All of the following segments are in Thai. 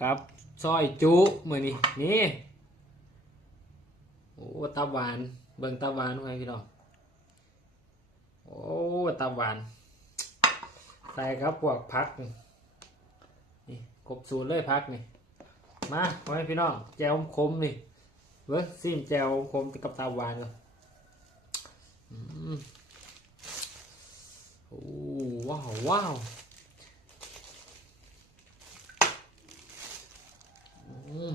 ครับซอยจุมือนี่นี่โอ้ตับหวานเบิ่งตับหวานไงพี่น้องโอ้ตับหวานใส่ครับพวกพักนี่นี่ครบสูตรเลยพักนี่มาไว้พี่น้องแจวคมนี่เว้ยซิมแจวคมกับตับหวานก่อนอืมโอ้ว้าวว้าวอืม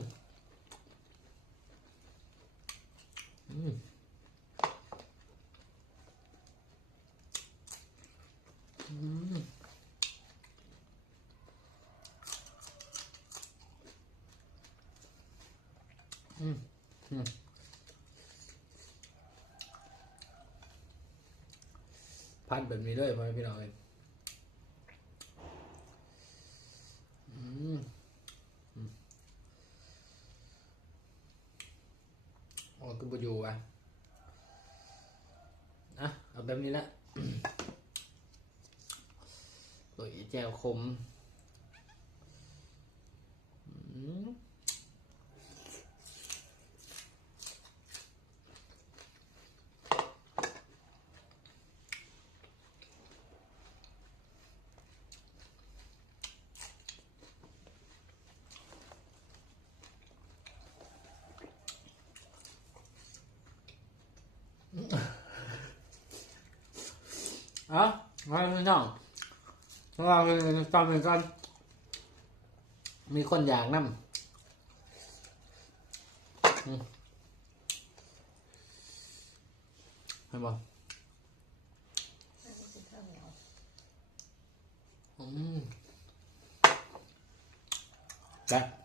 อืม อืมอืมพัดแบบนี้เลยพ่อพี่น้องเองอืมอืมโอ้คือบุอยู่อะอะเอาแบบนี้ละ โอ้ยแจ่วขมอืมเอะ มาพี่น้องเราตอนนี้กันมีคนอยากนั่เห็นบ่อืมไป